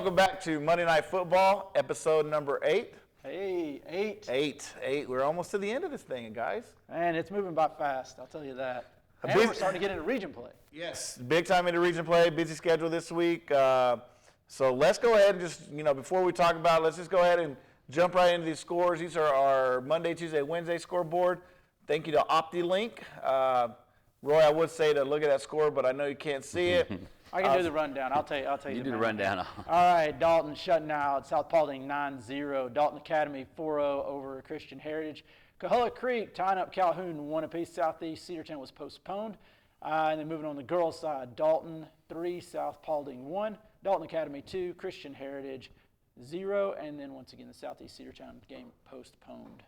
welcome back to Monday Night Football, episode number 8. Hey, 8. 8. We're almost to the end of this thing, guys. And it's moving by fast, I'll tell you that. And we're starting to get into region play. Yes, big time into region play, busy schedule this week. So let's go ahead and just, before we talk about it, let's just go ahead and jump right into these scores. These are our Monday, Tuesday, Wednesday scoreboard. Thank you to OptiLink. Roy, I would say to look at that score, but I know you can't see it. I can do the rundown. I'll tell you. You do the rundown. All right, Dalton shutting out South Paulding 9-0. Dalton Academy 4-0 over Christian Heritage. Coahulla Creek tying up Calhoun 1 apiece. Southeast Cedartown was postponed. And then moving on the girls' side, Dalton 3, South Paulding 1. Dalton Academy 2, Christian Heritage 0. And then once again, the Southeast Cedartown game postponed.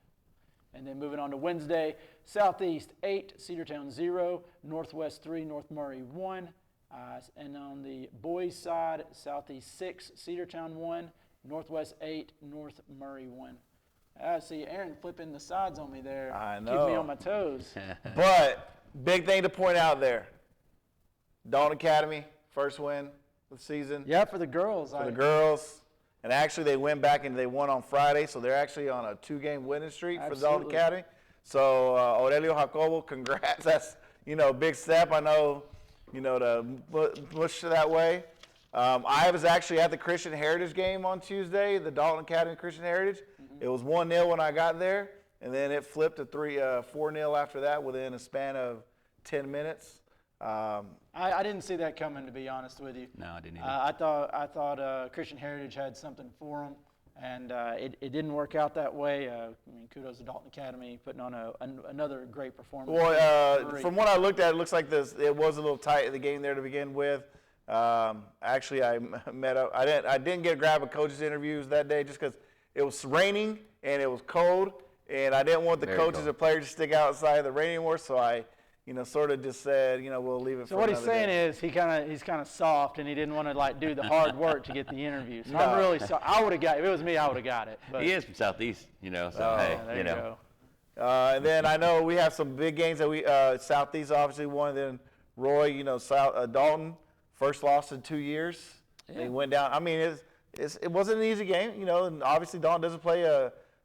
And then moving on to Wednesday, Southeast 8, Cedartown 0, Northwest 3, North Murray 1. And on the boys' side, Southeast 6, Cedartown 1, Northwest 8, North Murray 1. I see Aaron flipping the sides on me there. I know. Keep me on my toes. But big thing to point out there, Dalton Academy, first win of the season. Yeah, for the girls. For the girls. And actually, they went back and they won on Friday, so they're actually on a 2-game winning streak for Dalton Academy. So, Aurelio Jacobo, congrats. That's, a big step. I know, to push that way. I was actually at the Christian Heritage game on Tuesday, the Dalton Academy Christian Heritage. Mm-hmm. It was 1-0 when I got there, and then it flipped to 4-0 after that within a span of 10 minutes. I didn't see that coming, to be honest with you. No, I didn't either. I thought Christian Heritage had something for them, and it didn't work out that way. Kudos to Dalton Academy putting on another great performance. Well, from what I looked at, it looks like it was a little tight in the game there to begin with. Actually, I met up. I didn't get to grab a coach's interviews that day just because it was raining and it was cold, and I didn't want the coaches or players to stick outside the rain anymore. So I, sort of just said, we'll leave it. So what he's saying is he's kind of soft, and he didn't want to do the hard work to get the interview. So I'm really sorry. I would have got it. If it was me, I would have got it. But. He is from Southeast, So hey, there you go. And then I know we have some big games that we Southeast obviously won. And then Roy, Dalton. First loss in 2 years. Yeah. They went down. I mean, it wasn't an easy game, and obviously Dalton doesn't play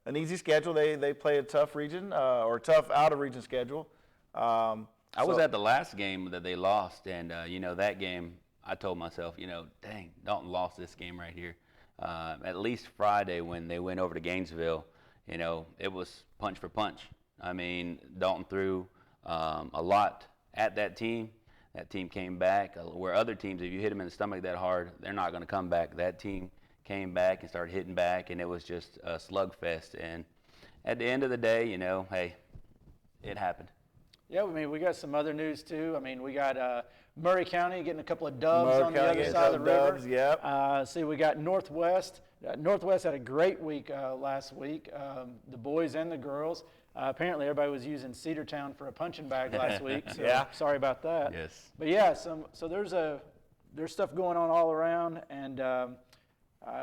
an easy schedule. They play a tough region or tough out-of-region schedule. I was at the last game that they lost, and, that game, I told myself, dang, Dalton lost this game right here. At least Friday when they went over to Gainesville, it was punch for punch. I mean, Dalton threw a lot at that team. That team came back, where other teams, if you hit them in the stomach that hard, they're not going to come back. That team came back and started hitting back, and it was just a slugfest. And at the end of the day, hey, it happened. Yeah, we got some other news, too. We got Murray County getting a couple of dubs on the other side of the river. Yep. We got Northwest. Northwest had a great week last week, the boys and the girls. Apparently, everybody was using Cedartown for a punching bag last week, so yeah. Sorry about that. Yes. But yeah, so there's stuff going on all around, and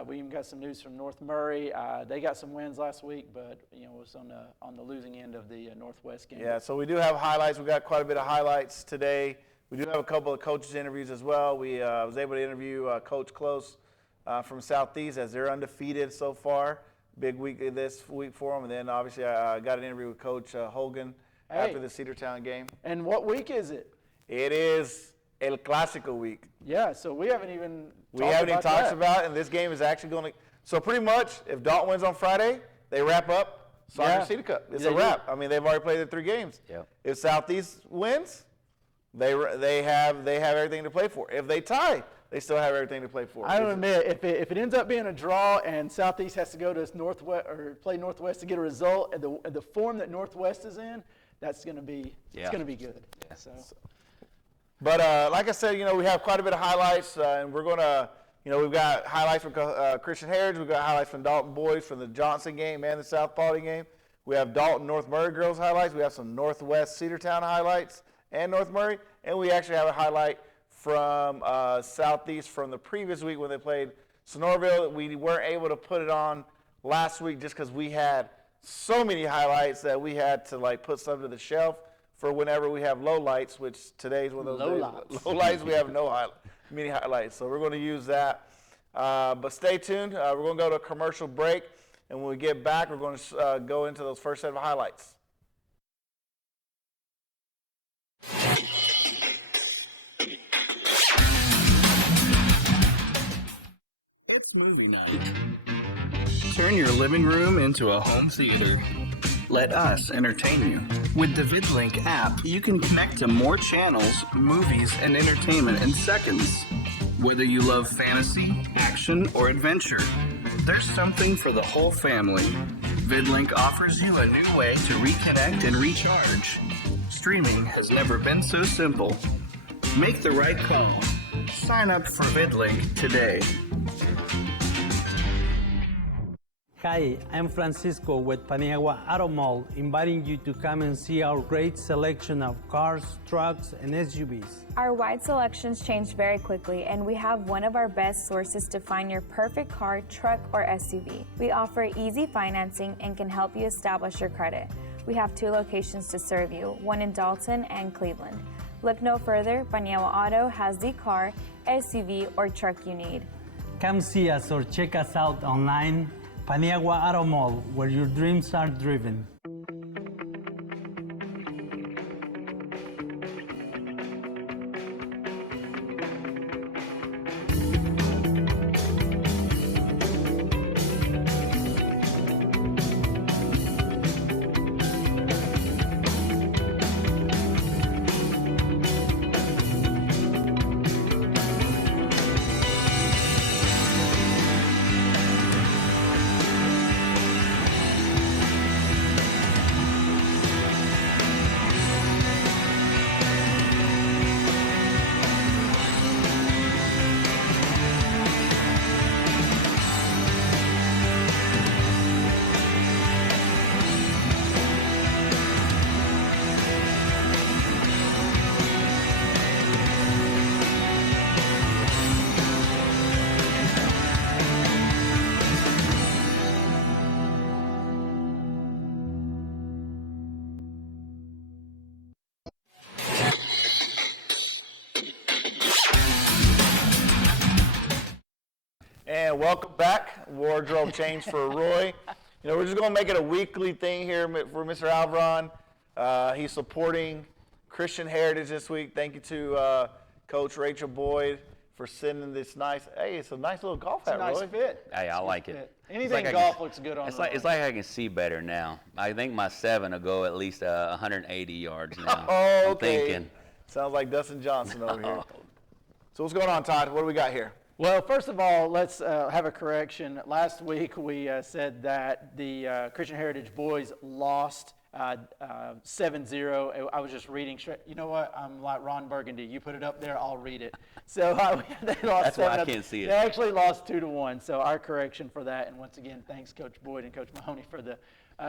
we even got some news from North Murray. They got some wins last week, but it was on the losing end of the Northwest game. Yeah, so we do have highlights. We got quite a bit of highlights today. We do have a couple of coaches' interviews as well. We was able to interview Coach Close from Southeast as they're undefeated so far. Big week this week for them. And then obviously I got an interview with Coach Hogan after the Cedartown game. And what week is it? It is El Clásico week. Yeah, so we haven't even talked about it, and this game is actually going to – so pretty much if Dalton wins on Friday, they wrap up Saunders Cedar Cup. It's a wrap. They've already played the 3 games. Yep. If Southeast wins, they have everything to play for. If they tie, they still have everything to play for. I don't admit, if it ends up being a draw and Southeast has to go to Northwest or play Northwest to get a result, and the form that Northwest is in, that's going to be it's going to be good. Yeah. So. But like I said, we have quite a bit of highlights, and we're going to, we've got highlights from Christian Heritage, we've got highlights from Dalton boys from the Johnson game and the South Paulding game. We have Dalton North Murray girls highlights. We have some Northwest Cedartown highlights and North Murray, and we actually have a highlight from Southeast from the previous week when they played Sonoraville. We weren't able to put it on last week just because we had so many highlights that we had to put some to the shelf for whenever we have low lights, which today's one of those days. Low lights, we have no many highlights. So we're going to use that. But stay tuned. We're going to go to a commercial break, and when we get back, we're going to go into those first set of highlights. It's movie night. Turn your living room into a home theater. Let us entertain you. With the VidLink app, you can connect to more channels, movies, and entertainment in seconds. Whether you love fantasy, action, or adventure, there's something for the whole family. VidLink offers you a new way to reconnect and recharge. Streaming has never been so simple. Make the right call. Sign up for VidLink today. Hi, I'm Francisco with Paniagua Auto Mall, inviting you to come and see our great selection of cars, trucks, and SUVs. Our wide selections change very quickly, and we have one of our best sources to find your perfect car, truck, or SUV. We offer easy financing and can help you establish your credit. We have 2 locations to serve you, one in Dalton and Cleveland. Look no further, Paniagua Auto has the car, SUV, or truck you need. Come see us or check us out online. Paniagua Auto Mall, where your dreams are driven. And welcome back. Wardrobe change for Roy. You know, we're just going to make it a weekly thing here for Mr. Alvaron. He's supporting Christian Heritage this week. Thank you to Coach Rachel Boyd for sending this nice, hey, it's a nice little golf hat, It's a nice Roy. fit. Hey, I like it. Anything It's like golf looks good on It's Roy. like I can see better now. I think my 7 will go at least 180 yards now. Oh, I'm okay. thinking. Sounds like Dustin Johnson over here. So what's going on, Todd? What do we got here? Well, first of all, let's have a correction. Last week we said that the Christian Heritage boys lost 7-0. I was just reading straight. You know what? I'm like Ron Burgundy. You put it up there, I'll read it. So they lost. That's why I 7-0. can't see it. They actually lost 2-1. So our correction for that. And once again, thanks Coach Boyd and Coach Mahoney for the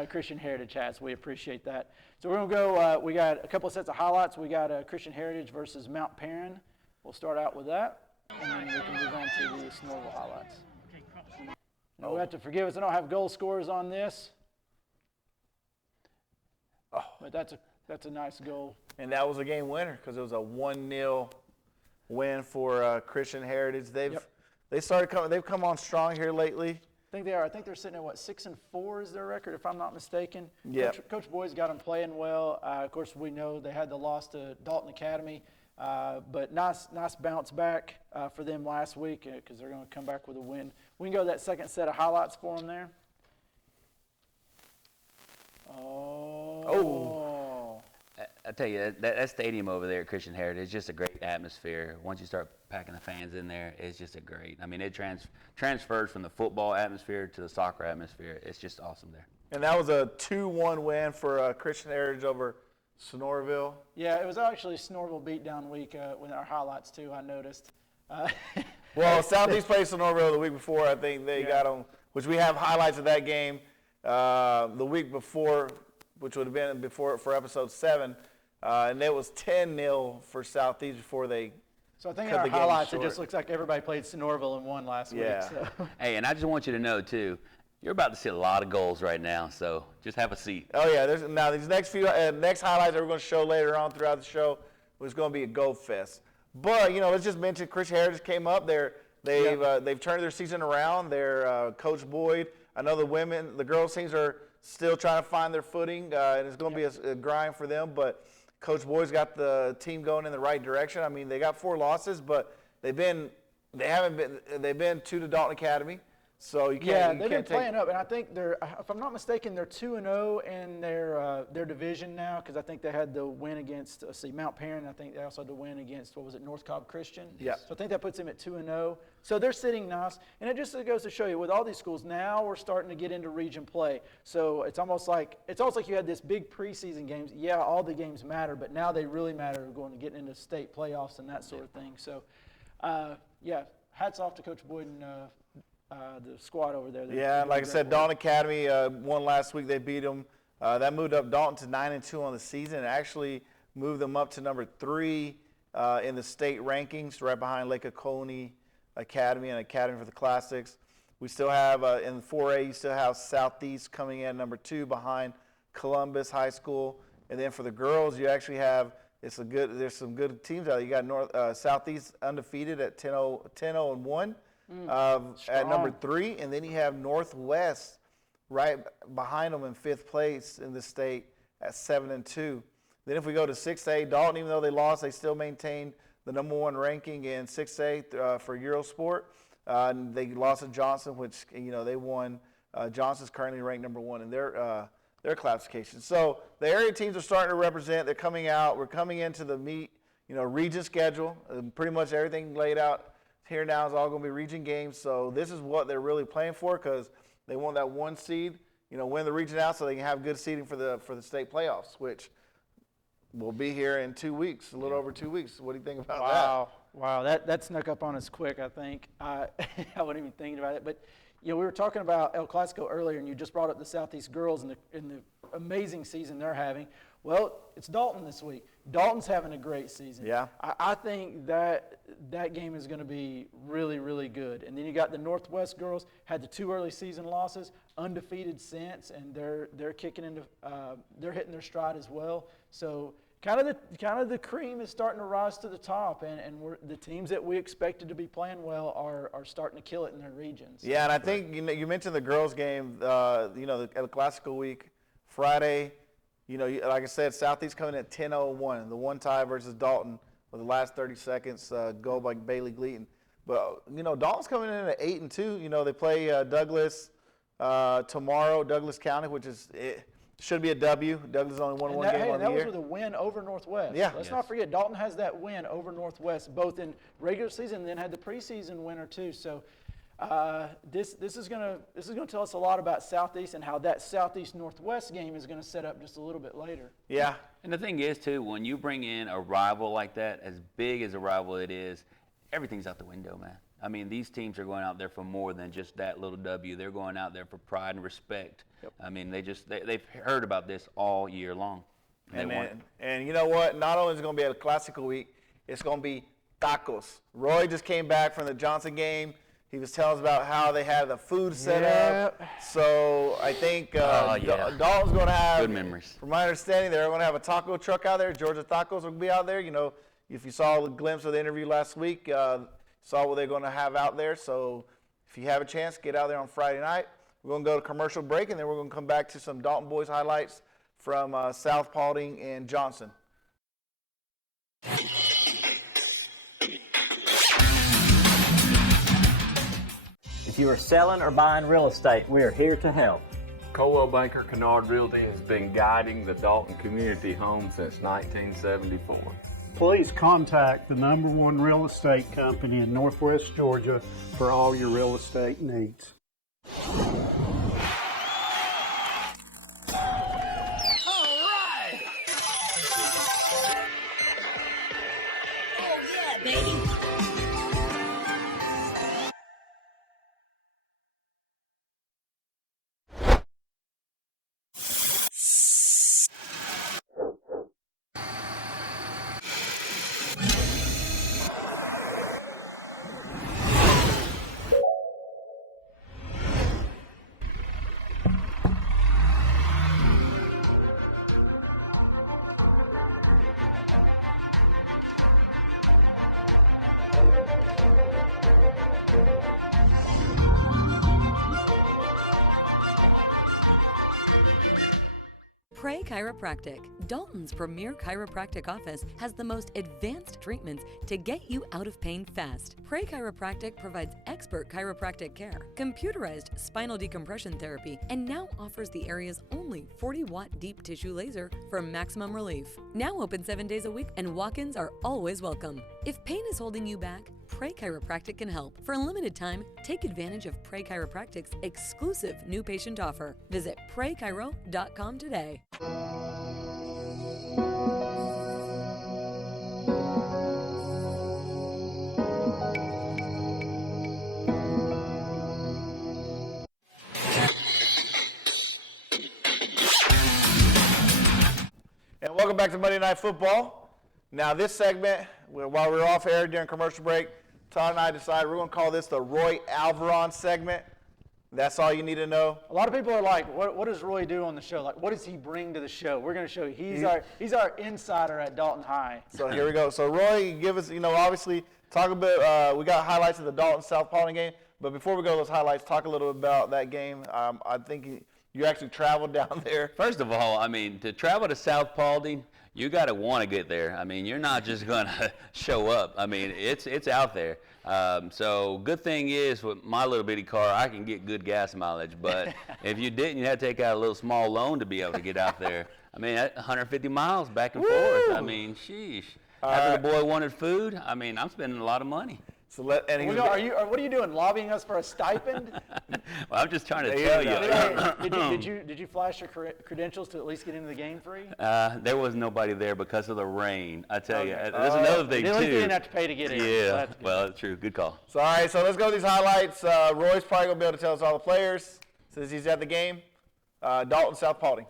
Christian Heritage hats. We appreciate that. So we're gonna go. We got a couple of sets of highlights. We got Christian Heritage versus Mount Perrin. We'll start out with that. And then we can move on to the Snorkel highlights. Now, we have to forgive us. I don't have goal scorers on this. Oh. But that's a nice goal. And that was a game winner because it was a 1-0 win for Christian Heritage. They've come on strong here lately. I think they are. I think they're sitting at 6-4 is their record, if I'm not mistaken. Yeah. Coach Boyd's got them playing well. Of course, we know they had the loss to Dalton Academy. But nice bounce back for them last week because they're going to come back with a win. We can go to that second set of highlights for them there. Oh. I tell you, that stadium over there at Christian Heritage is just a great atmosphere. Once you start packing the fans in there, it's just a great. I mean, it transfers from the football atmosphere to the soccer atmosphere. It's just awesome there. And that was a 2-1 win for Christian Heritage over Sonoraville. Yeah, it was actually Snorville beatdown week with our highlights too, I noticed. Well, Southeast played Sonoraville the week before. I think they got them, which we have highlights of that game the week before, which would have been before for episode 7. And it was 10-0 for Southeast before they So I think in cut our the game highlights, short. it just looks like everybody played Sonoraville and won last Yeah. week. So. Hey, and I just want you to know too, you're about to see a lot of goals right now, so just have a seat. Oh yeah, now these next few next highlights that we're going to show later on throughout the show was going to be a goal fest. But let's just mention Christian Heritage came up. They're They've turned their season around. They're Coach Boyd. I know the girls teams are still trying to find their footing, and it's going to be a grind for them. But Coach Boyd's got the team going in the right direction. I mean, they got 4 losses, but they've been 2 to Dalton Academy. So you can't. They've been playing up, and I think if I'm not mistaken, they're 2-0 in their division now, because I think they had the win against Mount Perrin. I think they also had the win against North Cobb Christian. Yeah. So I think that puts them at 2-0. So they're sitting nice, and it just goes to show you with all these schools now we're starting to get into region play. So it's almost like you had this big preseason games. Yeah, all the games matter, but now they really matter. We're going to get into state playoffs and that sort of thing. So, hats off to Coach Boyd and the squad over there. Yeah, like I said, Dalton Academy won last week. They beat them. That moved up Dalton to 9-2 on the season. It actually moved them up to number 3 in the state rankings, right behind Lake Oconee Academy and Academy for the Classics. We still have in 4A, you still have Southeast coming in number 2 behind Columbus High School, and then for the girls, you actually have there's some good teams out there. You got Southeast undefeated at 10-0-1. At number 3, and then you have Northwest right behind them in 5th place in the state at 7-2. Then if we go to 6A, Dalton, even though they lost, they still maintained the number 1 ranking in 6A for Eurosport. They lost to Johnson, which they won. Johnson's currently ranked number 1 in their classification. So the area teams are starting to represent. They're coming out. We're coming into the region schedule. Pretty much everything laid out here now is all going to be region games. So this is what they're really playing for, because they want that 1 seed, win the region out so they can have good seeding for the state playoffs, which will be here in 2 weeks, a little over 2 weeks. What do you think about that? Wow, that snuck up on us quick, I think. I wasn't even thinking about it. But, we were talking about El Clasico earlier, and you just brought up the Southeast girls and the amazing season they're having. Well, it's Dalton this week. Dalton's having a great season. Yeah. I think that game is going to be really, really good. And then you got the Northwest girls, had the 2 early season losses, undefeated since, and they're kicking into they're hitting their stride as well. So kind of the cream is starting to rise to the top, and the teams that we expected to be playing well are starting to kill it in their regions. Yeah, and I think you mentioned the girls game. The El Clasico week, Friday. Like I said, Southeast coming at 10-0-1, the 1 tie versus Dalton with the last 30 seconds goal by Bailey Gleaton. But, Dalton's coming in at 8-2. They play Douglas tomorrow, Douglas County, which should be a W. Douglas only won 1 game on the year. That was with a win over Northwest. Yeah. Let's not forget, Dalton has that win over Northwest, both in regular season and then had the preseason winner too. So this is gonna tell us a lot about Southeast and how that Southeast Northwest game is gonna set up just a little bit later. Yeah. And the thing is too, when you bring in a rival like that, as big as a rival it is, everything's out the window, man. I mean, these teams are going out there for more than just that little W. They're going out there for pride and respect. Yep. I mean, they've heard about this all year long. And you know what? Not only is it going to be a Classical week, it's going to be tacos. Roy just came back from the Johnson game. He was telling us about how they had the food set up. So I think Dalton's going to have good memories. From my understanding, they're going to have a taco truck out there. Georgia Tacos will be out there. If you saw a glimpse of the interview last week, saw what they're going to have out there. So if you have a chance, get out there on Friday night. We're going to go to commercial break, and then we're going to come back to some Dalton boys highlights from South Paulding and Johnson. If you are selling or buying real estate, we are here to help. Coldwell Banker Kennard Realty has been guiding the Dalton community home since 1974. Please contact the #1 real estate company in Northwest Georgia for all your real estate needs. Pray Chiropractic, Dalton's premier chiropractic office, has the most advanced treatments to get you out of pain fast. Pray Chiropractic provides expert chiropractic care, computerized spinal decompression therapy, and now offers the area's only 40-watt deep tissue laser for maximum relief. Now open 7 days a week, and walk-ins are always welcome. If pain is holding you back, Pray Chiropractic can help. For a limited time, take advantage of Pray Chiropractic's exclusive new patient offer. Visit praychiro.com today. And welcome back to Monday Night Football. Now this segment, while we were off air during commercial break, Todd and I decided we're going to call this the Roy Alvaron segment. That's all you need to know. A lot of people are like, what does Roy do on the show? Like, what does he bring to the show? We're going to show you. He's our insider at Dalton High. So here we go. So Roy, give us, obviously, talk a bit. We got highlights of the Dalton-South Paulding game. But before we go to those highlights, talk a little bit about that game. I think you actually traveled down there. First of all, I mean, to travel to South Paulding, you got to want to get there. I mean, you're not just going to show up. I mean, it's out there. So good thing is with my little bitty car, I can get good gas mileage. But if you didn't, you had to take out a little small loan to be able to get out there. I mean, 150 miles back and forth. I mean, sheesh. After the boy wanted food, I mean, I'm spending a lot of money. So what are you doing? Lobbying us for a stipend? Well, I'm just trying to tell you. Did you flash your credentials to at least get into the game free? There was nobody there because of the rain. I tell you, there's another thing too. At least you didn't have to pay to get in. Yeah, well, that's true. Good call. So all right, so let's go to these highlights. Roy's probably gonna be able to tell us all the players since he's at the game. Dalton, South Paulding.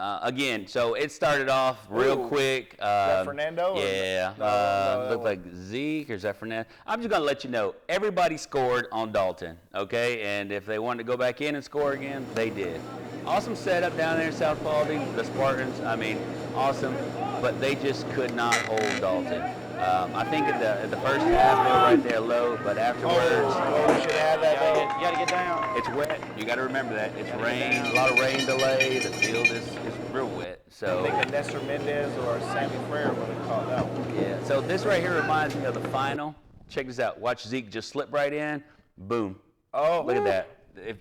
Again, so it started off real quick. Is that Fernando? Yeah. Looked like Zeke, or is that Fernando? I'm just going to let you know, everybody scored on Dalton, okay? And if they wanted to go back in and score again, they did. Awesome setup down there in South Paulding. The Spartans, I mean, awesome. But they just could not hold Dalton. I think at the first half they were right there low, but afterwards, we should have that. You got to get down. It's wet. You got to remember that. It's rain, a lot of rain delay. The field is real wet. So I think a Nestor Mendez or Sammy Frere would have caught that one. Yeah. So this right here reminds me of the final. Check this out. Watch Zeke just slip right in. Boom. Oh, look at that.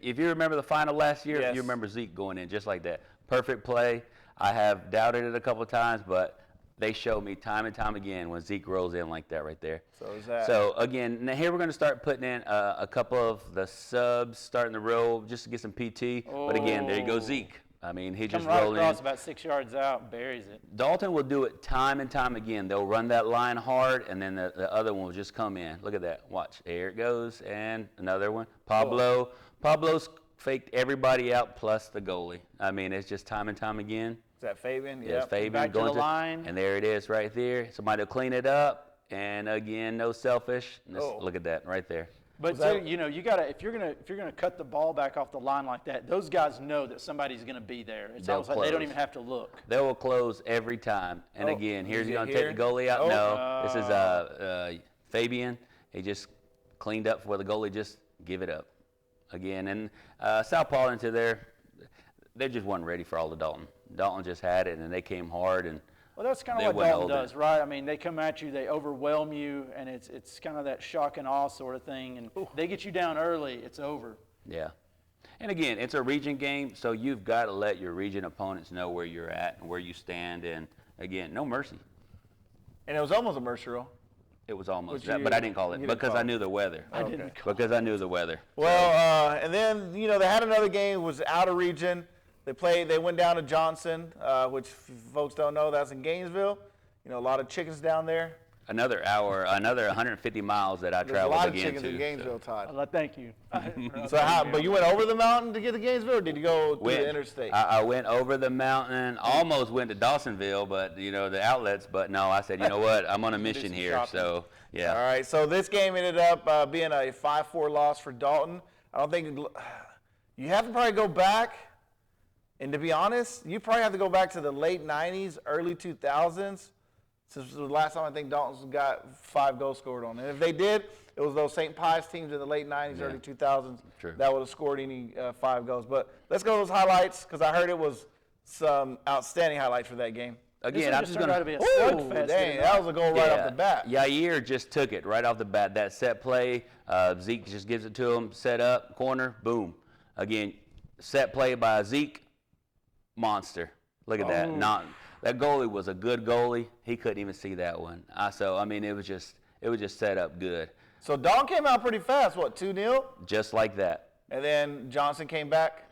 If you remember the final last year, yes. You remember Zeke going in just like that. Perfect play. I have doubted it a couple of times, but they show me time and time again when Zeke rolls in like that right there. So is that. So again, now here we're going to start putting in a couple of the subs starting to roll just to get some PT. But again, there you go, Zeke. I mean, he just rolled in. Across about 6 yards out, buries it. Dalton will do it time and time again. They'll run that line hard, and then the other one will just come in. Look at that. Watch. There it goes, and another one. Pablo's faked everybody out plus the goalie. I mean, it's just time and time again. Is that Fabian? Yes, Fabian back going to the line. And there it is right there. Somebody will clean it up. And again, no selfish. Look at that right there. But so, you gotta if you're gonna cut the ball back off the line like that, those guys know that somebody's gonna be there. It's almost like they don't even have to look. They will close every time. And again, here's gonna take the goalie out. No, this is Fabian. He just cleaned up for the goalie. Just give it up again. And South Paulding they just weren't ready for all the Dalton. Dalton just had it, and they came hard. And well, that's kind of what Dalton does, right? I mean, they come at you, they overwhelm you, and it's kind of that shock and awe sort of thing. And they get you down early, it's over. Yeah. And again, it's a region game, so you've got to let your region opponents know where you're at and where you stand. And again, no mercy. And it was almost a mercy rule. It was almost that, but I didn't call it because I knew the weather. Because I knew the weather. Well, and then they had another game. Was out of region. They went down to Johnson, which folks don't know, that's in Gainesville. A lot of chickens down there. Another hour, another 150 miles that I traveled again. There's a lot of chickens in Gainesville, Todd. Well, thank you. But you went over the mountain to get to Gainesville, or did you go through the interstate? I went over the mountain, almost went to Dawsonville, but the outlets. But no, I said, you know what, I'm on a mission here. Shopping. So yeah. All right. So this game ended up being a 5-4 loss for Dalton. I don't think you have to probably go back. And to be honest, you probably have to go back to the late 90s, early 2000s. Since the last time I think Dalton's got 5 goals scored on. And if they did, it was those St. Pius teams in the late 90s, early 2000s that would have scored any 5 goals. But let's go to those highlights because I heard it was some outstanding highlights for that game. Again, I'm just turned out going to be a Ooh, slugfest. dang, that was a goal right off the bat. Yair just took it right off the bat. That set play, Zeke just gives it to him, set up, corner, boom. Again, set play by Zeke, monster. Look at that. That goalie was a good goalie. He couldn't even see that one. So I mean, it was just set up good. So Dalton came out pretty fast, what, 2-0? Just like that. And then Johnson came back.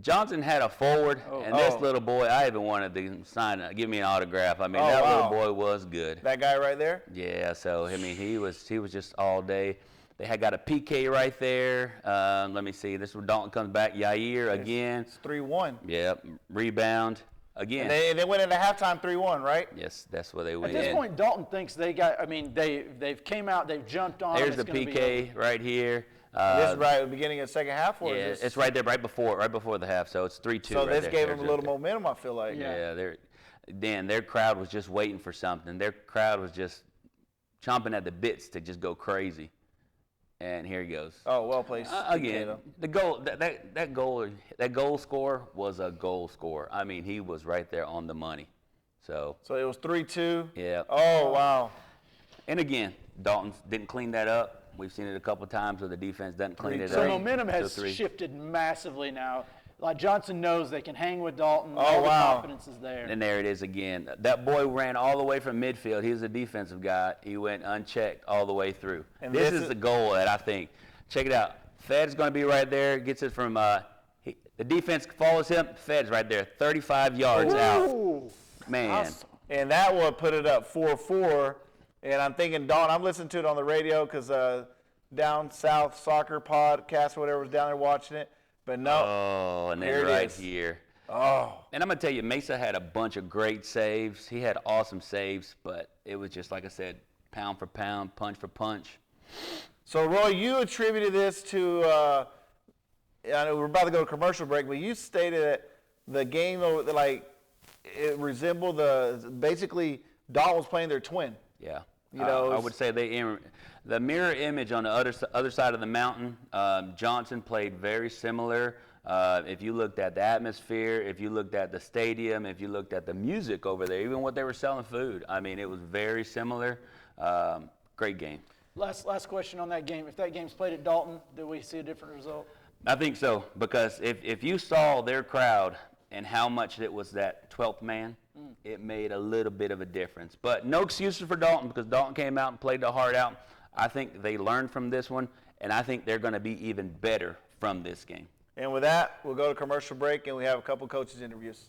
Johnson had a forward, and this little boy, I even wanted to give me an autograph. I mean, little boy was good. That guy right there? Yeah, so, I mean, he was just all day. They had got a PK right there. Let me see. This is where Dalton comes back. Yair again. It's 3-1. Yep, rebound again. And they went into halftime 3-1, right? Yes, that's where they went At this in. point, Dalton thinks they got. I mean, they've came out, they've jumped on. There's the PK right here. This is right at the beginning of the second half, or Yeah, is this? it's right there, right before the half. So it's 3-2. So right this there. gave them a There's little momentum, I feel like. Yeah, their crowd was just waiting for something. Their crowd was just chomping at the bits to just go crazy. And here he goes. Oh, well placed. Again, the goal that goal score was a goal score. I mean, he was right there on the money. So it was 3-2. Yeah. Oh wow. And again, Dalton didn't clean that up. We've seen it a couple times where the defense doesn't clean it up. So momentum has shifted massively now. Like Johnson knows they can hang with Dalton. Oh, all the wow. confidence is there. And there it is again. That boy ran all the way from midfield. He was a defensive guy. He went unchecked all the way through. And this is the goal that I think. Check it out. Fed's going to be right there. Gets it from the defense follows him. Fed's right there, 35 yards out. Man. Awesome. And that would put it up 4-4. And I'm thinking, Dawn, I'm listening to it on the radio because Down South Soccer Podcast or whatever was down there watching it. But no. Oh, and then right here. Oh. And I'm going to tell you, Mesa had a bunch of great saves. He had awesome saves, but it was just, like I said, pound for pound, punch for punch. So, Roy, you attributed this to, I know we're about to go to commercial break, but you stated that the game, it resembled basically Dalton was playing their twin. Yeah. You know, I would say the mirror image on the other side of the mountain. Johnson played very similar. If you looked at the atmosphere, if you looked at the stadium, if you looked at the music over there, even what they were selling food, I mean, it was very similar. Great game. Last question on that game. If that game's played at Dalton, do we see a different result? I think so, because if you saw their crowd and how much it was that 12th man, it made a little bit of a difference. But no excuses for Dalton, because Dalton came out and played the heart out. I think they learned from this one, and I think they're going to be even better from this game. And with that, we'll go to commercial break, and we have a couple coaches' interviews.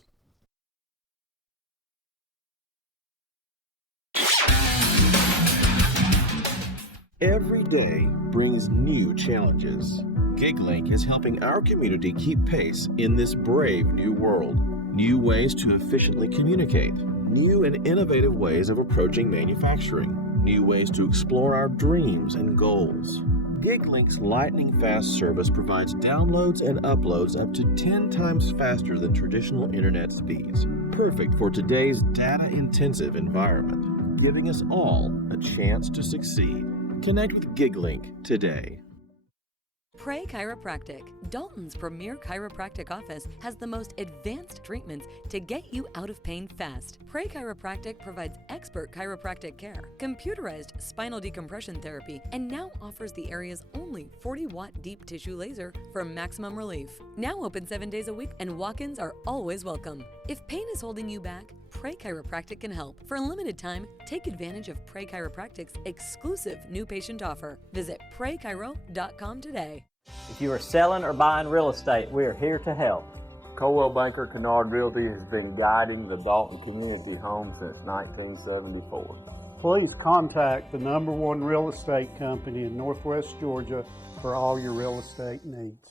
Every day brings new challenges. GigLink is helping our community keep pace in this brave new world. New ways to efficiently communicate, new and innovative ways of approaching manufacturing, new ways to explore our dreams and goals. GigLink's lightning-fast service provides downloads and uploads up to 10 times faster than traditional internet speeds, perfect for today's data-intensive environment, giving us all a chance to succeed. Connect with GigLink today. Pray Chiropractic, Dalton's premier chiropractic office, has the most advanced treatments to get you out of pain fast. Pray Chiropractic provides expert chiropractic care, computerized spinal decompression therapy, and now offers the area's only 40-watt deep tissue laser for maximum relief. Now open 7 days a week, and walk-ins are always welcome. If pain is holding you back, Pray Chiropractic can help. For a limited time, take advantage of Pray Chiropractic's exclusive new patient offer. Visit PrayChiro.com today. If you are selling or buying real estate, we are here to help. Coldwell Banker Kennard Realty has been guiding the Dalton community home since 1974. Please contact the #1 real estate company in Northwest Georgia for all your real estate needs.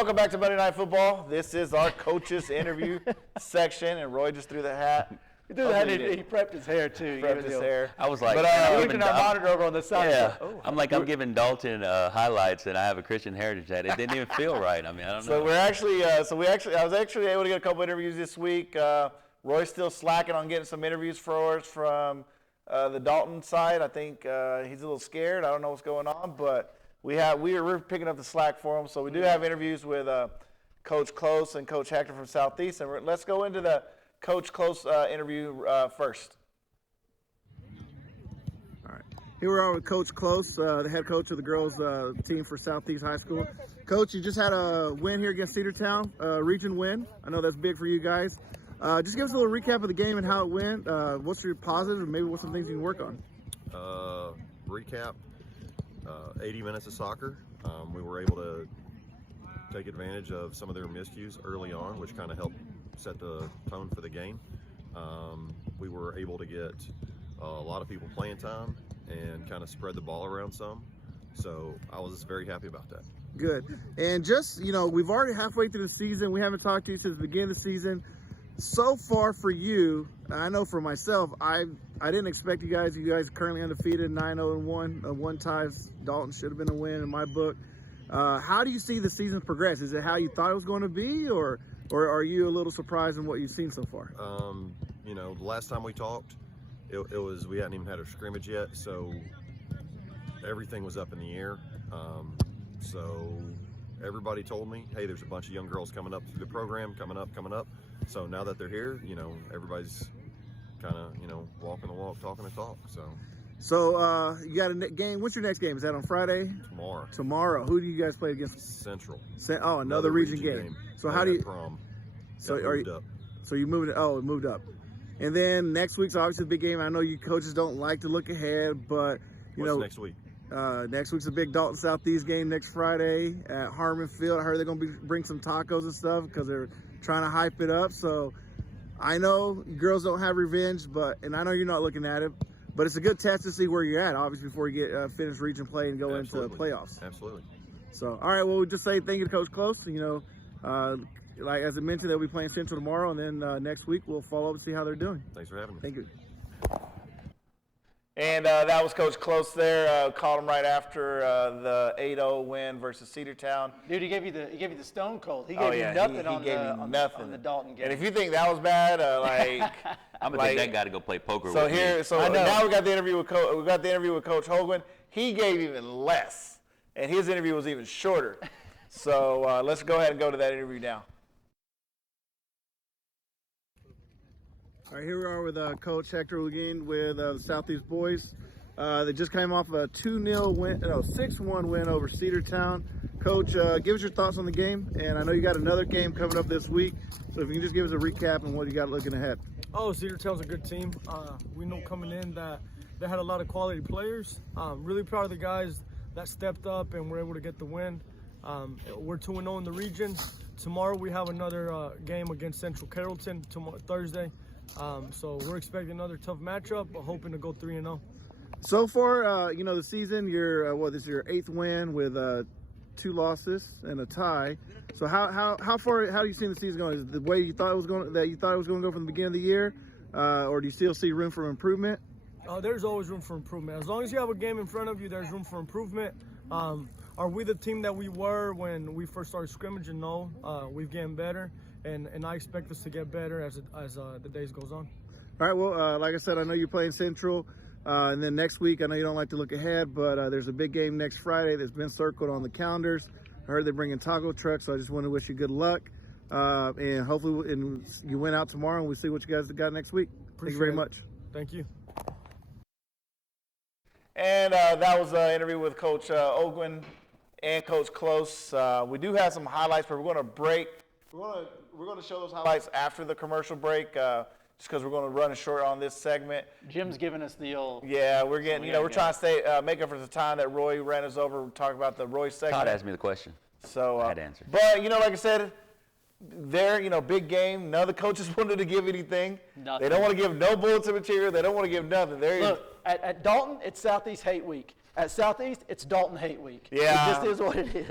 welcome back to Monday Night Football. This is our coaches interview section, and Roy just threw the hat. He threw the hat. He prepped his hair too. Prepped his hair. I was like, we looked at our monitor over on the side. Yeah, oh, I'm giving Dalton highlights, and I have a Christian Heritage hat. It didn't even feel right. I mean, I don't know. So we're actually, I was actually able to get a couple interviews this week. Roy's still slacking on getting some interviews for us from the Dalton side. I think he's a little scared. I don't know what's going on, but we're picking up the slack for him. So we do have interviews with Coach Close and Coach Hector from Southeast, and let's go into the Coach Close interview first. All right, here we are with Coach Close, the head coach of the girls team for Southeast High School. Coach, you just had a win here against Cedartown, region win. I know that's big for you guys. Just give us a little recap of the game and how it went. What's your positives, and maybe what's some things you can work on? Recap, 80 minutes of soccer. We were able to take advantage of some of their miscues early on, which kind of helped set the tone for the game. We were able to get a lot of people playing time and kind of spread the ball around some. So I was very happy about that. Good. And just, we've already halfway through the season. We haven't talked to you since the beginning of the season. So far for you, I know for myself, I didn't expect you guys currently undefeated, 9-0-1, one tie. Dalton should have been a win in my book. How do you see the season progress? Is it how you thought it was going to be, or are you a little surprised in what you've seen so far? The last time we talked, it was, we hadn't even had a scrimmage yet, so everything was up in the air. So everybody told me, hey, there's a bunch of young girls coming up through the program, coming up. So now that they're here, everybody's kind of, walking the walk, talking the talk. So you got a game. What's your next game? Is that on Friday? Tomorrow. Who do you guys play against? Central. Another region game. So how do you? Prom. So are you? Up. So you moved? Oh, it moved up. And then next week's obviously a big game. I know you coaches don't like to look ahead, but What's next week? Next week's a big Dalton Southeast game next Friday at Harmon Field. I heard they're going to bring some tacos and stuff because they're trying to hype it up. So I know girls don't have revenge, and I know you're not looking at it, but it's a good test to see where you're at, obviously, before you get finish region play and go into playoffs. Absolutely. So, all right, well, we'll just say thank you to Coach Close. Like as I mentioned, they'll be playing Central tomorrow, and then next week we'll follow up and see how they're doing. Thanks for having me. Thank you. And that was Coach Close there. Called him right after the 8-0 win versus Cedartown. Dude, he gave you the stone cold. He gave you nothing on the Dalton game. And if you think that was bad, I'm gonna take that guy to go play poker so with here, me. So now we got the interview with Coach Hoagland. He gave even less, and his interview was even shorter. So let's go ahead and go to that interview now. All right, here we are with Coach Hector again with the Southeast boys. They just came off a 6-1 win over Cedartown. Coach, give us your thoughts on the game, and I know you got another game coming up this week, so if you can just give us a recap on what you got looking ahead. Cedartown's a good team. We know coming in that they had a lot of quality players. Really proud of the guys that stepped up and were able to get the win. We're 2-0 in the region. Tomorrow we have another game against Central Carrollton Thursday. So we're expecting another tough matchup, but hoping to go 3-0. So far, the season, this is your 8th win with 2 losses and a tie. So how do you see the season going? Is it the way you thought it was going to go from the beginning of the year, or do you still see room for improvement? There's always room for improvement. As long as you have a game in front of you, there's room for improvement. Are we the team that we were when we first started scrimmaging? No, we've gotten better. And I expect us to get better as the days goes on. All right, well, like I said, I know you're playing Central, and then next week, I know you don't like to look ahead, but there's a big game next Friday that's been circled on the calendars. I heard they're bringing taco trucks, so I just want to wish you good luck, and hopefully you win out tomorrow, and we'll see what you guys got next week. Thank you very much. Thank you. And that was an interview with Coach Hoagland and Coach Close. We do have some highlights, but we're going to break. We're going to show those highlights after the commercial break, just because we're going to run short on this segment. Jim's giving us the old. Yeah, we're getting. We're trying to make up for the time that Roy ran us over. We're talking about the Roy segment. Todd asked me the question. So I had to answer. But like I said, big game. None of the coaches wanted to give anything. Nothing. They don't want to give no bulletin material. They don't want to give nothing. Look, at Dalton, it's Southeast Hate Week. At Southeast, it's Dalton hate week. Yeah. It just is what it is.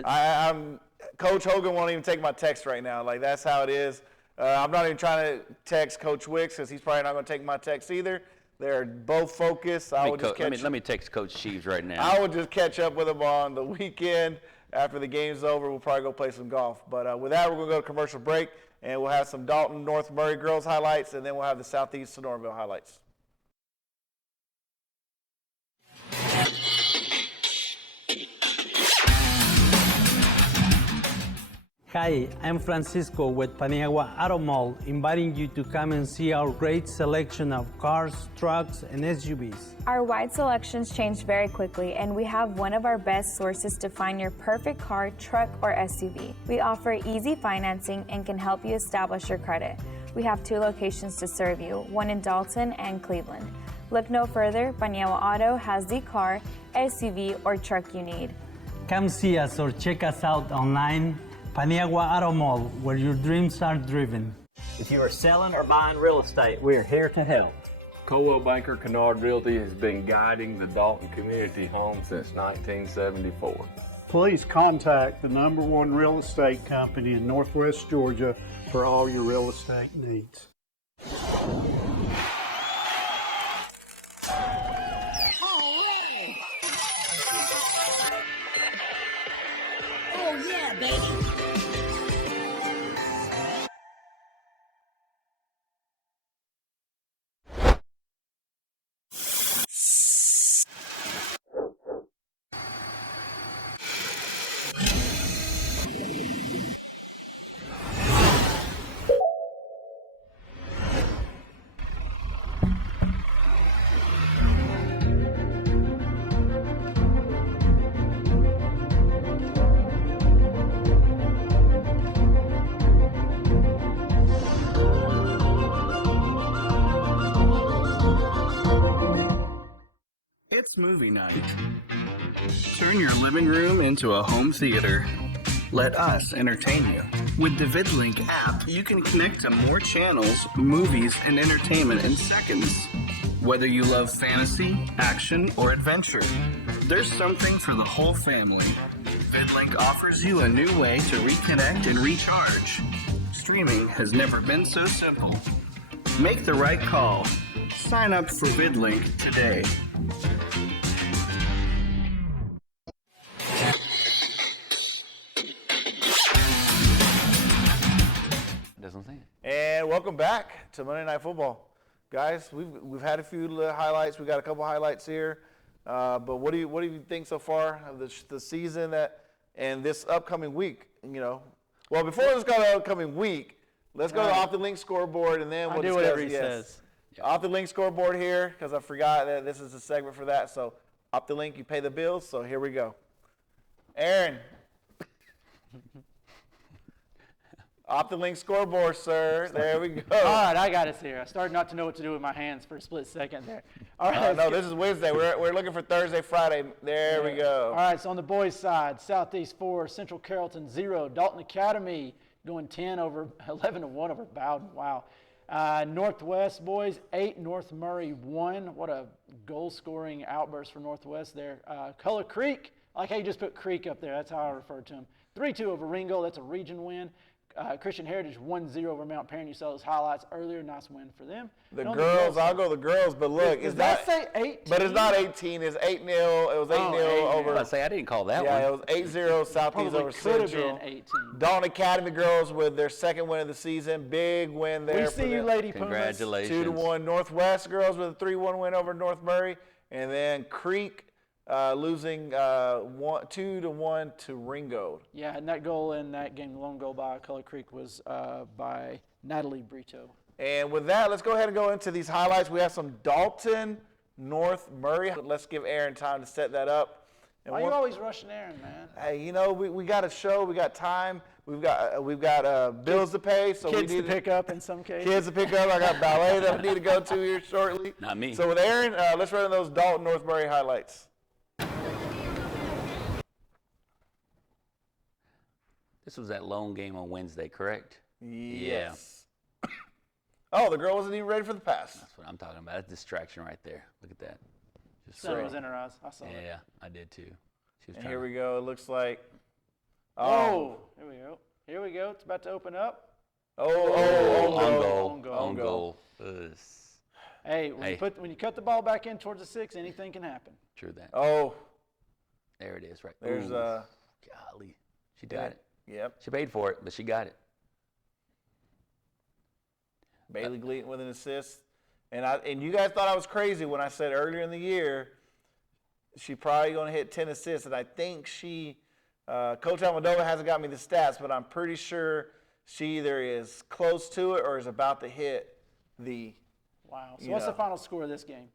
Coach Hogan won't even take my text right now. Like, that's how it is. I'm not even trying to text Coach Wicks because he's probably not going to take my text either. They're both focused. Let me text Coach Sheaves right now. I will just catch up with him on the weekend. After the game's over, we'll probably go play some golf. But with that, we're going to go to commercial break, and we'll have some Dalton North Murray girls highlights, and then we'll have the Southeast Sonoraville highlights. Hi, I'm Francisco with Paniagua Auto Mall, inviting you to come and see our great selection of cars, trucks, and SUVs. Our wide selections change very quickly, and we have one of our best sources to find your perfect car, truck, or SUV. We offer easy financing and can help you establish your credit. We have 2 locations to serve you, one in Dalton and Cleveland. Look no further, Paniagua Auto has the car, SUV, or truck you need. Come see us or check us out online, Paniagua Auto Mall, where your dreams are driven. If you are selling or buying real estate, we are here to help. Coldwell Banker Kennard Realty has been guiding the Dalton community home since 1974. Please contact the #1 real estate company in Northwest Georgia for all your real estate needs. Oh yeah, baby. It's movie night. Turn your living room into a home theater. Let us entertain you. With the VidLink app, you can connect to more channels, movies, and entertainment in seconds. Whether you love fantasy, action, or adventure, there's something for the whole family. VidLink offers you a new way to reconnect and recharge. Streaming has never been so simple. Make the right call. Sign up for VidLink today. And welcome back to Monday Night Football, guys. We've had a few highlights. We got a couple highlights here, but what do you think so far of the season and this upcoming week? Well, before this go to the upcoming week, let's go to Off the Link scoreboard, and then we'll do whatever he says. Off the Link scoreboard here, because I forgot that this is a segment for that. So Off the Link, you pay the bills. So here we go. Aaron. Off the Link scoreboard, sir. There we go. All right, I got us here. I started not to know what to do with my hands for a split second there. All right. No, this is Wednesday. We're looking for Thursday, Friday. There we go. All right, so on the boys' side, Southeast 4, Central Carrollton 0, Dalton Academy going 11-1 over Bowden. Wow. Northwest boys 8, North Murray 1. What a goal-scoring outburst for Northwest there. Color Creek, I like how you just put Creek up there. That's how I refer to them. 3-2 over Ringo. That's a region win. Christian Heritage 1-0 over Mount Perrin. You saw those highlights earlier. Nice win for them. The girls, I'll go the girls, but look, Does that say 18? But it's not 18. It's 8-0. It was 8-0 over. I didn't call that one. Yeah, it was 8-0 Southeast over Central. Could have been 18. Dalton Academy girls with their second win of the season. Big win there. We see you, Lady Pumas. Congratulations. 2-1 Northwest girls with a 3-1 win over North Murray, and then Creek losing 2-1 to Ringo. Yeah, and that goal in that game, the lone goal by Color Creek, was by Natalie Brito. And with that, let's go ahead and go into these highlights. We have some Dalton North Murray. Let's give Aaron time to set that up. And Why are you always rushing Aaron, man? Hey, we got a show. We got time. We've got bills to pay. So kids we need to pick up in some cases. Kids to pick up. I got ballet that I need to go to here shortly. Not me. So with Aaron, let's run those Dalton North Murray highlights. This was that lone game on Wednesday, correct? Yes. Yeah. Oh, the girl wasn't even ready for the pass. That's what I'm talking about. That's distraction right there. Look at that. Center was in her eyes. I saw it. Yeah, I did too. She was And trying here to- we go. It looks like. Oh, here we go. Here we go. It's about to open up. on goal. Ugh. Hey, when you cut the ball back in towards the 6, anything can happen. True that. Oh, There it is, right. there's Ooh, golly. She got it. Yep. She paid for it, but she got it. Bailey Gleaton with an assist. And you guys thought I was crazy when I said earlier in the year she probably going to hit 10 assists. And I think Coach Almodovar hasn't got me the stats, but I'm pretty sure she either is close to it or is about to hit the. Wow. So what's the final score of this game?